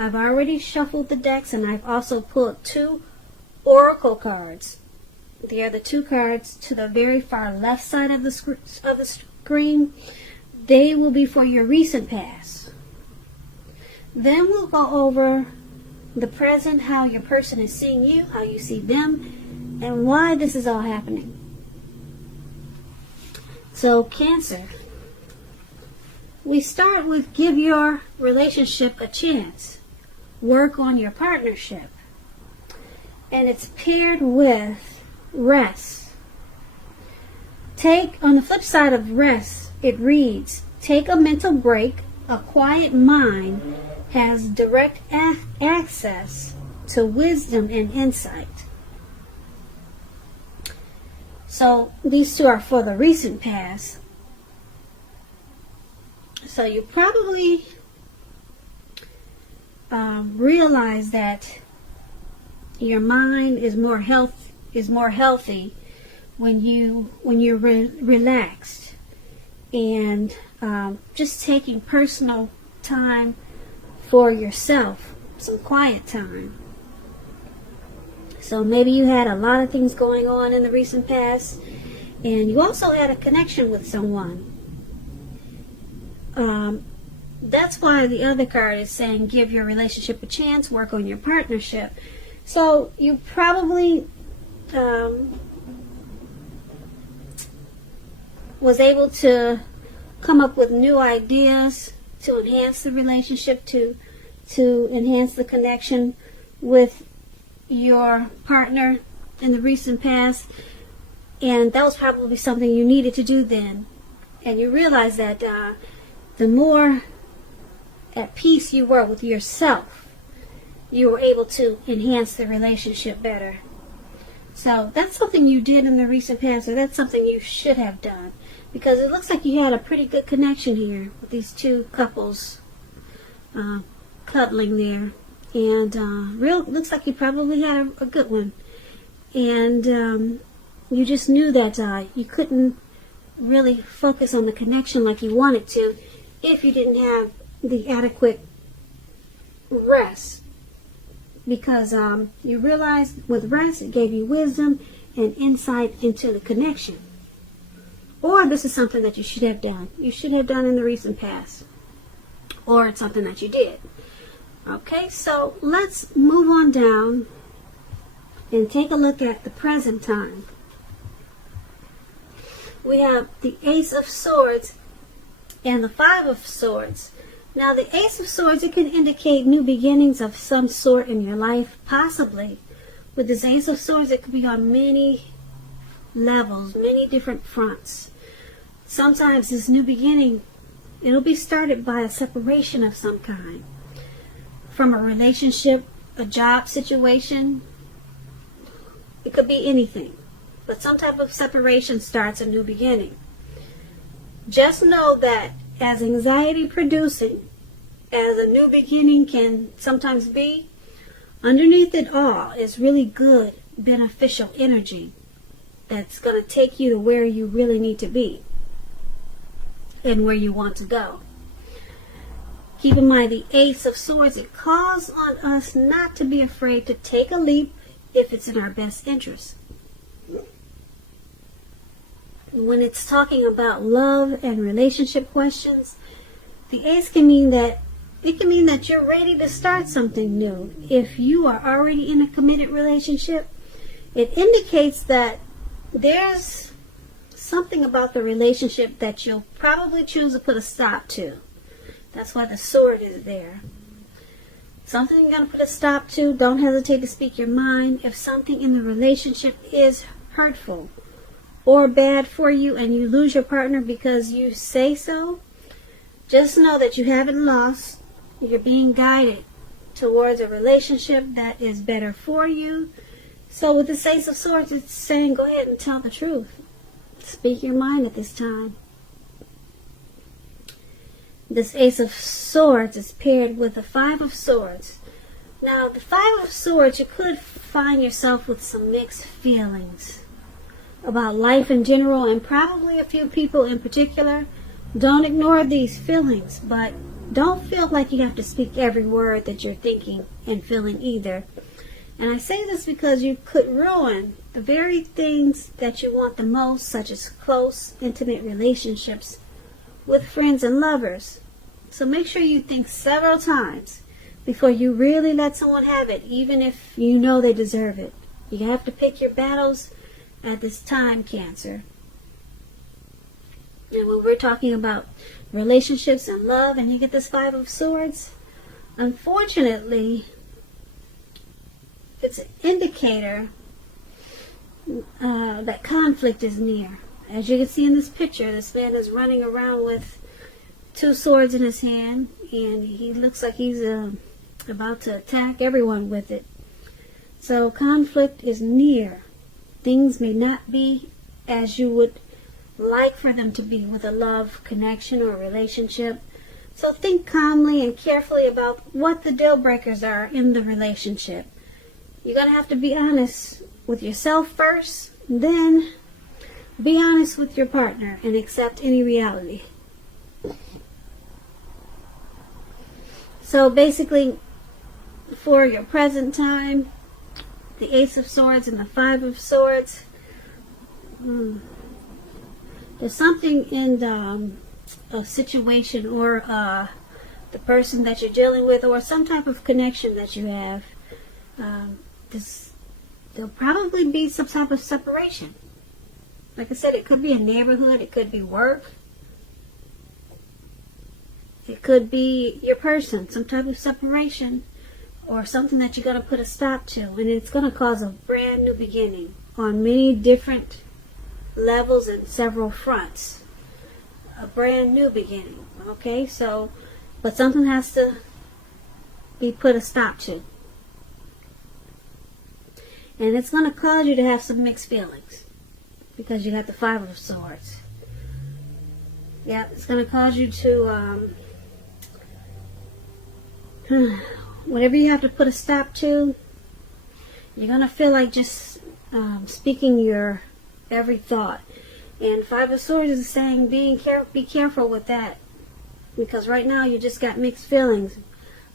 I've already shuffled the decks, and I've also pulled 2 oracle cards. They are the 2 cards to the very far left side of the screen. They will be for your recent past. Then we'll go over the present, how your person is seeing you, how you see them, and why this is all happening. So, Cancer. We start with give your relationship a chance. Work on your partnership. And it's paired with rest. On the flip side of rest, it reads, take a mental break. A quiet mind has direct access to wisdom and insight. So these 2 are for the recent past. So you probably realize that your mind is more healthy when you're relaxed and just taking personal time for yourself, some quiet time. So maybe you had a lot of things going on in the recent past, and you also had a connection with someone. That's why the other card is saying give your relationship a chance, work on your partnership. So you probably was able to come up with new ideas to enhance the relationship, to enhance the connection with your partner in the recent past. And that was probably something you needed to do then. And you realize that the more at peace you were with yourself, you were able to enhance the relationship better. So that's something you did in the recent past, or that's something you should have done. Because it looks like you had a pretty good connection here with these 2 couples cuddling there. And looks like you probably had a good one. And you just knew that you couldn't really focus on the connection like you wanted to if you didn't have the adequate rest. Because you realized with rest, it gave you wisdom and insight into the connection. Or this is something that you should have done. You should have done in the recent past. Or it's something that you did. Okay, so let's move on down and take a look at the present time. We have the Ace of Swords and the 5 of Swords. Now the Ace of Swords, it can indicate new beginnings of some sort in your life, possibly. With this Ace of Swords, it could be on many levels, many different fronts. Sometimes this new beginning, it'll be started by a separation of some kind. From a relationship, a job situation. It could be anything. But some type of separation starts a new beginning. Just know that as anxiety producing as a new beginning can sometimes be, underneath it all is really good, beneficial energy that's going to take you to where you really need to be and where you want to go. Keep in mind the Ace of Swords, it calls on us not to be afraid to take a leap if it's in our best interest. When it's talking about love and relationship questions, the Ace can mean that you're ready to start something new. If you are already in a committed relationship, it indicates that there's something about the relationship that you'll probably choose to put a stop to. That's why the sword is there. Something you're going to put a stop to. Don't hesitate to speak your mind. If something in the relationship is hurtful or bad for you and you lose your partner because you say so, just know that you haven't lost. You're being guided towards a relationship that is better for you. So with the Ace of Swords, it's saying go ahead and tell the truth. Speak your mind at this time. This Ace of Swords is paired with the 5 of Swords. Now, the 5 of Swords, you could find yourself with some mixed feelings about life in general, and probably a few people in particular. Don't ignore these feelings, but don't feel like you have to speak every word that you're thinking and feeling either. And I say this because you could ruin the very things that you want the most, such as close, intimate relationships with friends and lovers. So make sure you think several times before you really let someone have it, even if you know they deserve it. You have to pick your battles at this time, Cancer. And when we're talking about relationships and love, and you get this Five of Swords, unfortunately, it's an indicator that conflict is near. As you can see in this picture, this man is running around with two swords in his hand, and he looks like he's about to attack everyone with it. So conflict is near. Things may not be as you would like for them to be with a love connection or relationship. So think calmly and carefully about what the deal breakers are in the relationship. You're going to have to be honest with yourself first, then be honest with your partner and accept any reality. So basically, for your present time, the Ace of Swords and the Five of Swords, there's something in a situation or the person that you're dealing with, or some type of connection that you have. There'll probably be some type of separation. Like I said, it could be a neighborhood, it could be work, it could be your person, some type of separation, or something that you're going to put a stop to, and it's going to cause a brand new beginning on many different levels and several fronts. A brand new beginning, okay? So, but something has to be put a stop to. And it's going to cause you to have some mixed feelings because you got the Five of Swords. Yeah, it's going to cause you to whatever you have to put a stop to, you're going to feel like just speaking your every thought. And Five of Swords is saying be careful with that, because right now you just got mixed feelings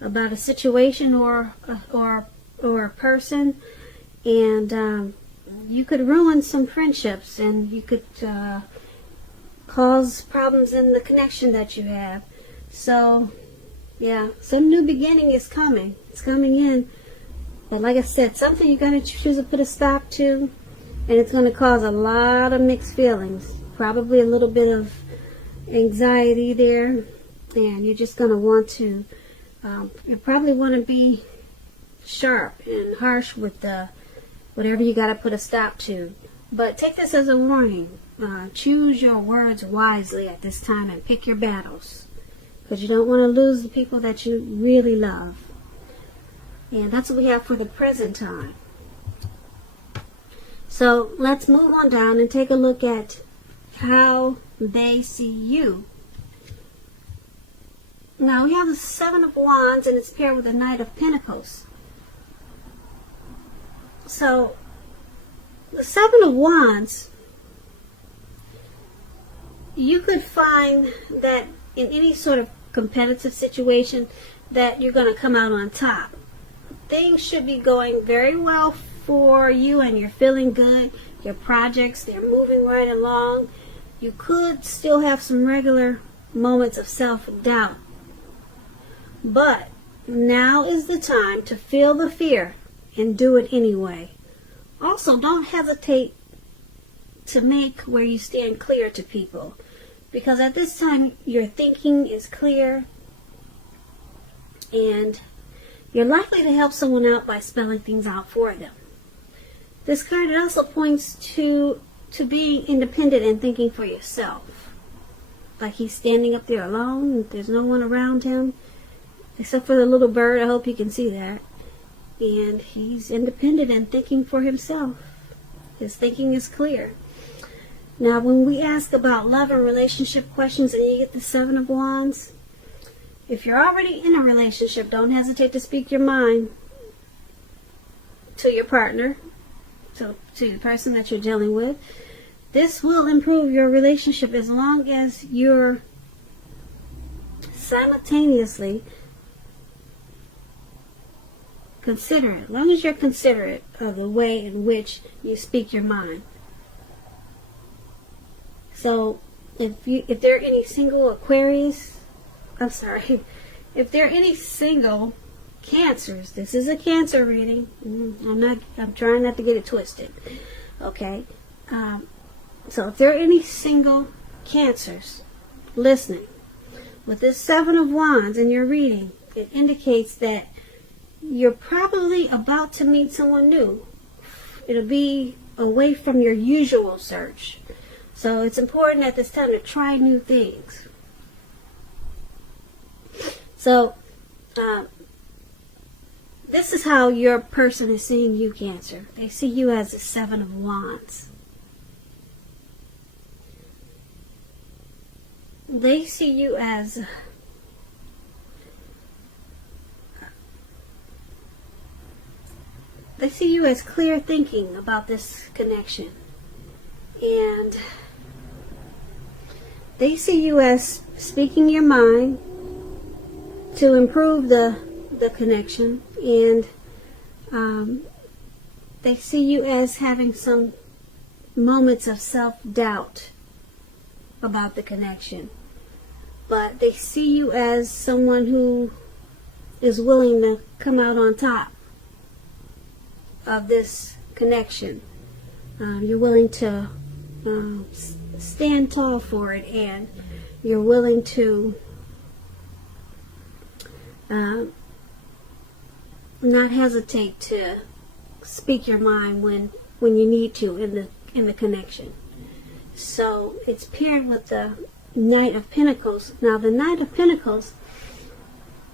about a situation or a person, and you could ruin some friendships, and you could cause problems in the connection that you have. So yeah, some new beginning is coming. It's coming in. But like I said, something you're going to choose to put a stop to, and it's going to cause a lot of mixed feelings. Probably a little bit of anxiety there. And you're just going to want to, you probably want to be sharp and harsh with whatever you got to put a stop to. But take this as a warning. Choose your words wisely at this time and pick your battles, because you don't want to lose the people that you really love. And that's what we have for the present time. So let's move on down and take a look at how they see you. Now we have the Seven of Wands, and it's paired with the Knight of Pentacles. So the Seven of Wands, you could find that in any sort of competitive situation that you're going to come out on top. Things should be going very well for you, and you're feeling good. Your projects, they're moving right along. You could still have some regular moments of self-doubt, but now is the time to feel the fear and do it anyway. Also, don't hesitate to make where you stand clear to people, because at this time your thinking is clear, and you're likely to help someone out by spelling things out for them. This card also points to being independent and thinking for yourself. Like he's standing up there alone, there's no one around him except for the little bird. I hope you can see that. And he's independent and thinking for himself. His thinking is clear. Now, when we ask about love and relationship questions and you get the Seven of Wands, if you're already in a relationship, don't hesitate to speak your mind to your partner, to the person that you're dealing with. This will improve your relationship as long as you're simultaneously considerate, as long as you're considerate of the way in which you speak your mind. So if there are any single Aquarius, if there are any single Cancers, this is a Cancer reading. I'm trying not to get it twisted. Okay. So if there are any single Cancers listening, with this Seven of Wands in your reading, it indicates that you're probably about to meet someone new. It'll be away from your usual search. So it's important at this time to try new things. So, this is how your person is seeing you, Cancer. They see you as a Seven of Wands. They see you as clear thinking about this connection. And they see you as speaking your mind to improve the connection. And they see you as having some moments of self-doubt about the connection. But they see you as someone who is willing to come out on top of this connection. You're willing to stand tall for it, and you're willing to not hesitate to speak your mind when you need to in the connection. So it's paired with the Knight of Pentacles. Now the Knight of Pentacles,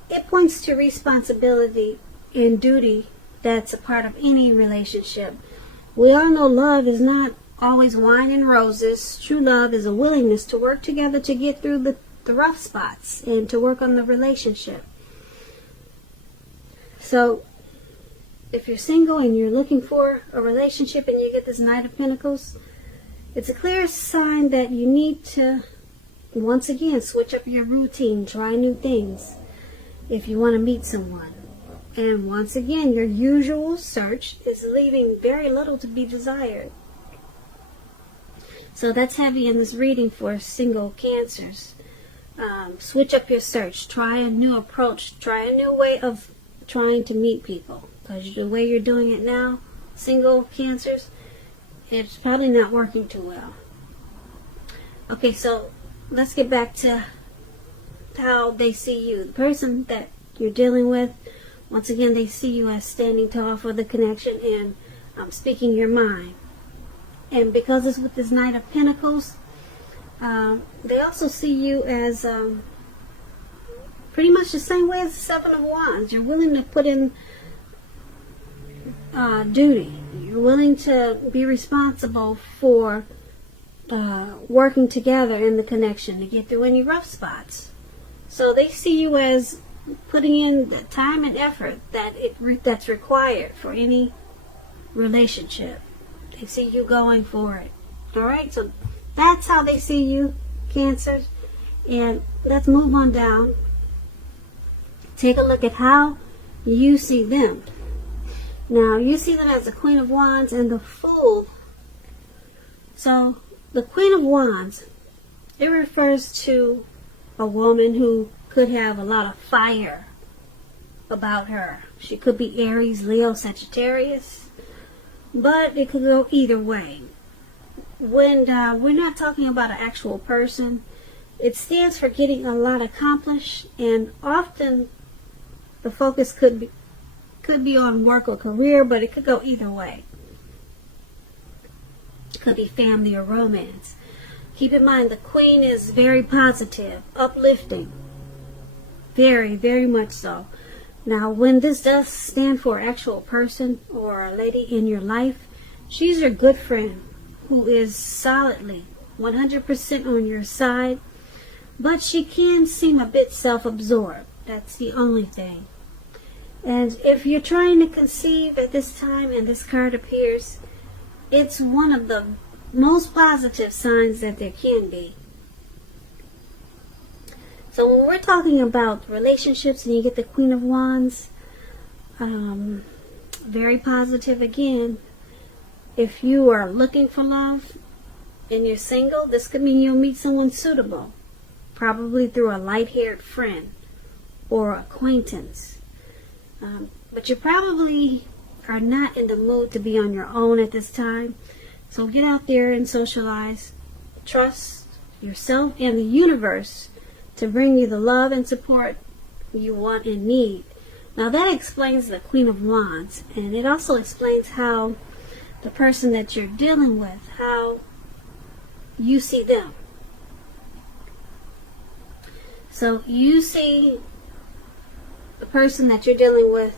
it points to responsibility and duty that's a part of any relationship. We all know love is not always wine and roses. True love is a willingness to work together to get through the rough spots and to work on the relationship. So if you're single and you're looking for a relationship and you get this Knight of Pentacles, it's a clear sign that you need to, once again, switch up your routine, try new things if you want to meet someone. And once again, your usual search is leaving very little to be desired. So that's heavy in this reading for single Cancers. Switch up your search. Try a new approach. Try a new way of trying to meet people. Because the way you're doing it now, single Cancers, it's probably not working too well. Okay, so let's get back to how they see you. The person that you're dealing with, once again, they see you as standing tall for the connection and speaking your mind. And because it's with this Knight of Pentacles, they also see you as pretty much the same way as the Seven of Wands. You're willing to put in duty. You're willing to be responsible for working together in the connection to get through any rough spots. So they see you as putting in the time and effort that's required for any relationship. They see you going for it. Alright, so that's how they see you, Cancer. And let's move on down. Take a look at how you see them. Now, you see them as the Queen of Wands and the Fool. So, the Queen of Wands, it refers to a woman who could have a lot of fire about her. She could be Aries, Leo, Sagittarius, but it could go either way. When we're not talking about an actual person, it stands for getting a lot accomplished, and often the focus could be on work or career, but it could go either way. It could be family or romance. Keep in mind, the Queen is very positive, uplifting. Very, very much so. Now, when this does stand for an actual person or a lady in your life, she's your good friend who is solidly 100% on your side, but she can seem a bit self-absorbed. That's the only thing. And if you're trying to conceive at this time and this card appears, it's one of the most positive signs that there can be. So when we're talking about relationships and you get the Queen of Wands, very positive again. If you are looking for love and you're single, this could mean you'll meet someone suitable, probably through a light-haired friend or acquaintance. But you probably are not in the mood to be on your own at this time. So get out there and socialize. Trust yourself and the universe to bring you the love and support you want and need. Now that explains the Queen of Wands, and it also explains how the person that you're dealing with, how you see them. So you see the person that you're dealing with,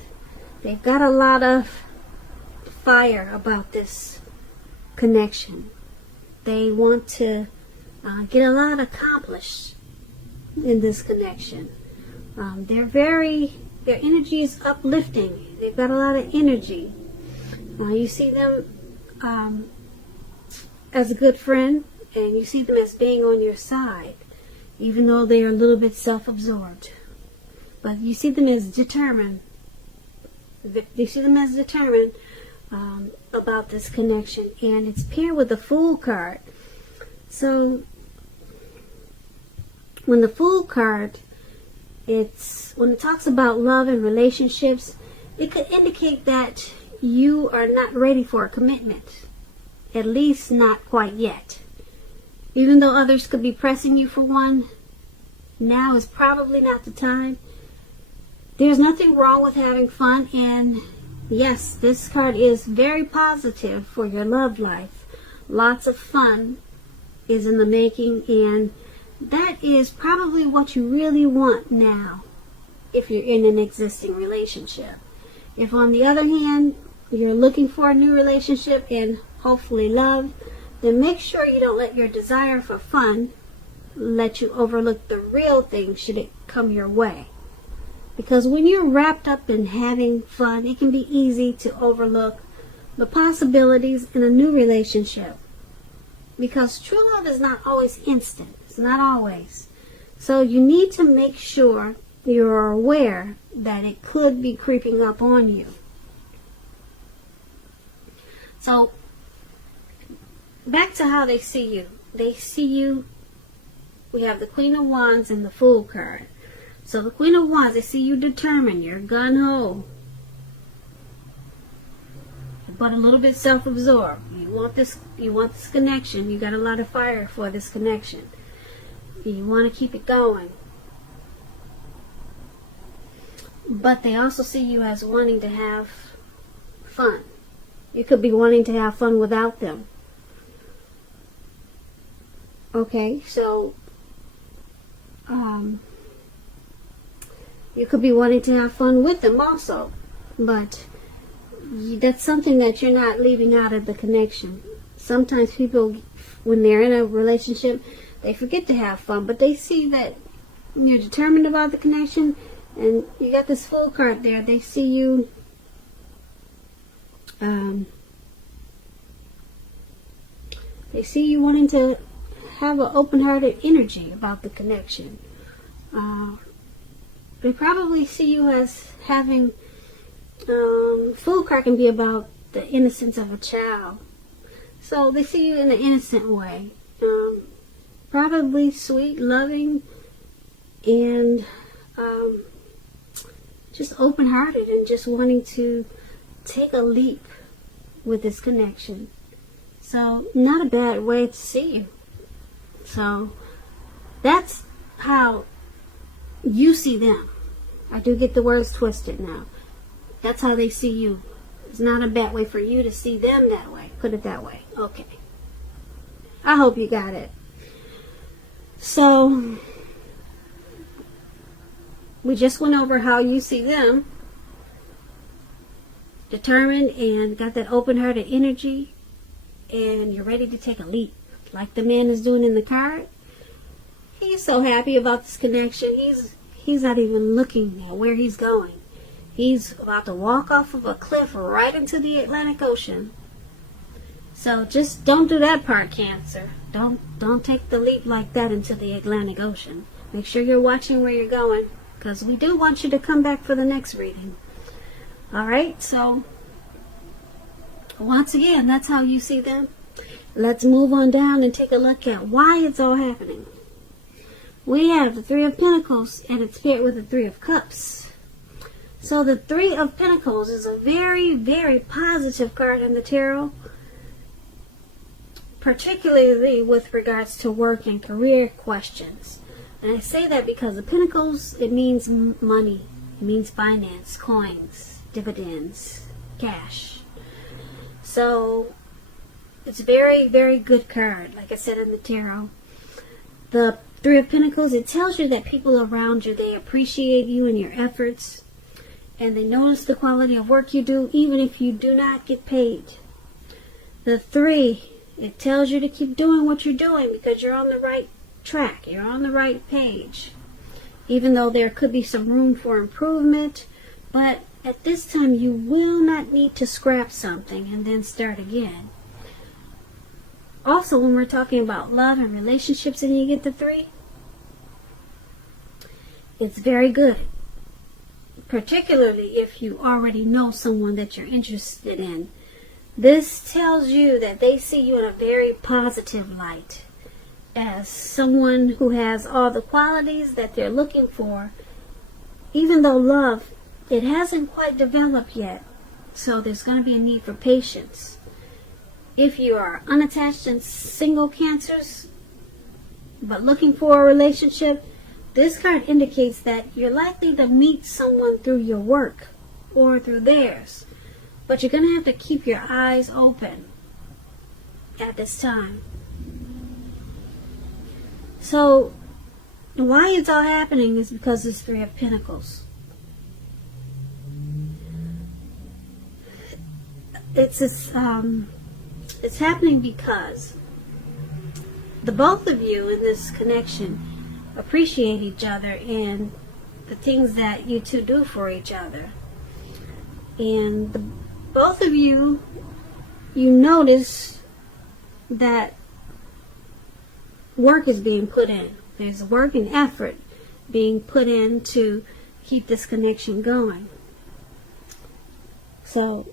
they've got a lot of fire about this connection. They want to get a lot accomplished in this connection. Their energy is uplifting. They've got a lot of energy. You see them as a good friend, and you see them as being on your side, even though they are a little bit self-absorbed. But you see them as determined. You see them as determined about this connection, and it's paired with the Fool card. So when the Fool card, when it talks about love and relationships, it could indicate that you are not ready for a commitment, at least not quite yet. Even though others could be pressing you for one, now is probably not the time. There's nothing wrong with having fun, and yes, this card is very positive for your love life. Lots of fun is in the making, and that is probably what you really want now if you're in an existing relationship. If on the other hand, you're looking for a new relationship and hopefully love, then make sure you don't let your desire for fun let you overlook the real thing should it come your way. Because when you're wrapped up in having fun, it can be easy to overlook the possibilities in a new relationship. Because true love is not always instant. It's not always. So you need to make sure you're aware that it could be creeping up on you. So, back to how they see you. They see you, we have the Queen of Wands and the Fool card. So the Queen of Wands, they see you determined, you're gung-ho, but a little bit self-absorbed. You want this connection. You got a lot of fire for this connection. You want to keep it going. But they also see you as wanting to have fun. You could be wanting to have fun without them. Okay, so you could be wanting to have fun with them also, but that's something that you're not leaving out of the connection. Sometimes people, when they're in a relationship, they forget to have fun, but they see that you're determined about the connection, and you got this Fool card there. They see you wanting to have an open-hearted energy about the connection. They probably see you as having, Fool card can be about the innocence of a child. So they see you in an innocent way. Probably sweet, loving, and just open-hearted and just wanting to take a leap with this connection. So not a bad way to see you. So that's how you see them. I do get the words twisted now. That's how they see you. It's not a bad way for you to see them that way. Put it that way. Okay. I hope you got it. So we just went over how you see them. Determined and got that open-hearted energy, and you're ready to take a leap like the man is doing in the card. He's so happy about this connection. He's not even looking at where he's going. He's about to walk off of a cliff right into the Atlantic Ocean. So just don't do that part, Cancer. Don't take the leap like that into the Atlantic Ocean. Make sure you're watching where you're going, because we do want you to come back for the next reading. Alright, so once again, that's how you see them. Let's move on down and take a look at why it's all happening. We have the Three of Pentacles, and it's paired with the Three of Cups. So the Three of Pentacles is a very, very positive card in the tarot, particularly with regards to work and career questions. And I say that because the Pentacles, it means money, it means finance, coins, dividends, cash. So it's a very, very good card, like I said in the tarot. The Three of Pentacles, it tells you that people around you, they appreciate you and your efforts, and they notice the quality of work you do, even if you do not get paid. The Three, it tells you to keep doing what you're doing because you're on the right track, you're on the right page, even though there could be some room for improvement. But at this time, you will not need to scrap something and then start again. Also, when we're talking about love and relationships and you get the Three, it's very good. Particularly if you already know someone that you're interested in. This tells you that they see you in a very positive light, as someone who has all the qualities that they're looking for, even though love, it hasn't quite developed yet. So there's going to be a need for patience. If you are unattached and single Cancers, but looking for a relationship, this card indicates that you're likely to meet someone through your work or through theirs. But you're going to have to keep your eyes open at this time. So, why it's all happening is because this Three of Pentacles. It's happening because the both of you in this connection appreciate each other and the things that you two do for each other. And both of you, you notice that work is being put in. There's work and effort being put in to keep this connection going. So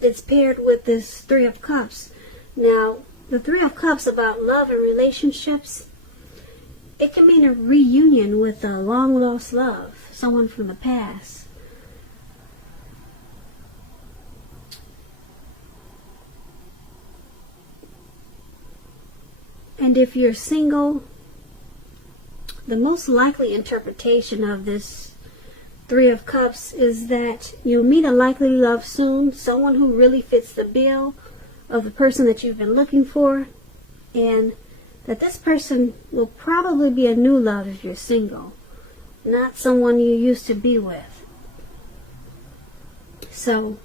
it's paired with this Three of Cups. Now, the Three of Cups about love and relationships, it can mean a reunion with a long-lost love, someone from the past. And if you're single, the most likely interpretation of this Three of Cups is that you'll meet a likely love soon, someone who really fits the bill of the person that you've been looking for, and that this person will probably be a new love if you're single, not someone you used to be with. So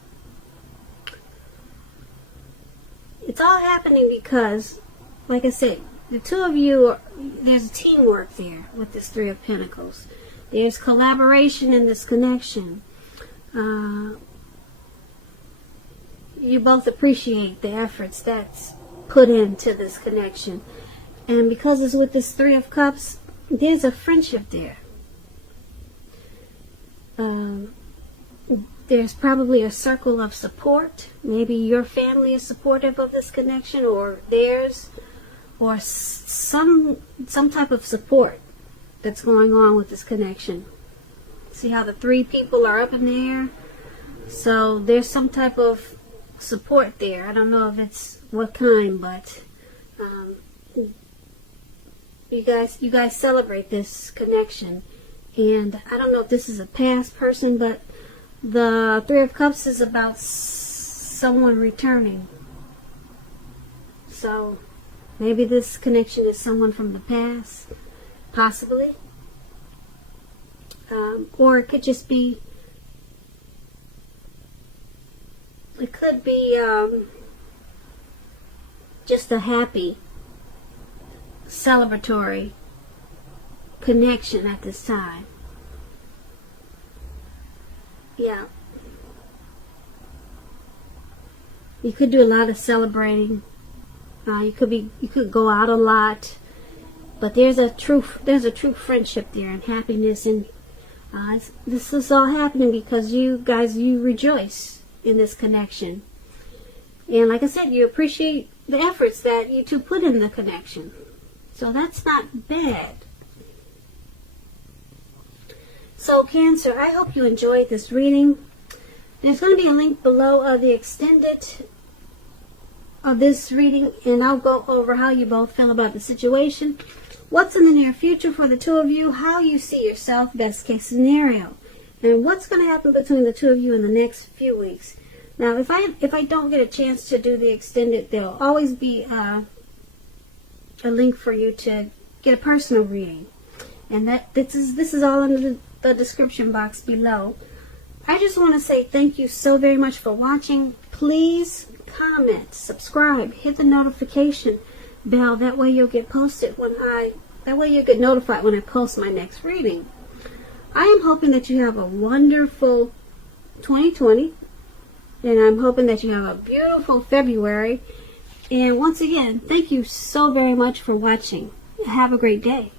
it's all happening because, like I said, the two of you, there's teamwork there with this Three of Pentacles. There's collaboration in this connection. You both appreciate the efforts that's put into this connection. And because it's with this Three of Cups, there's a friendship there. There's probably a circle of support. Maybe your family is supportive of this connection, or theirs, or some type of support that's going on with this connection. See how the three people are up in the air? So there's some type of support there. I don't know if it's what kind, but you guys celebrate this connection. And I don't know if this is a past person, but the Three of Cups is about someone returning. So maybe this connection is someone from the past, possibly. Or it could just be, it could be just a happy, celebratory connection at this time. Yeah. You could do a lot of celebrating. You could go out a lot, But there's a true friendship there and happiness, and this is all happening because you rejoice in this connection. And like I said, you appreciate the efforts that you two put in the connection. So that's not bad. So Cancer, I hope you enjoyed this reading. There's going to be a link below of the extended of this reading, and I'll go over how you both feel about the situation, what's in the near future for the two of you, how you see yourself, best case scenario, and what's going to happen between the two of you in the next few weeks. Now, if I don't get a chance to do the extended, there'll always be a link for you to get a personal reading, and this is all in the description box below. I just want to say thank you so very much for watching. Please comment, subscribe, hit the notification bell. That way you'll get notified when I post my next reading. I am hoping that you have a wonderful 2020, and I'm hoping that you have a beautiful February. And once again, thank you so very much for watching. Have a great day.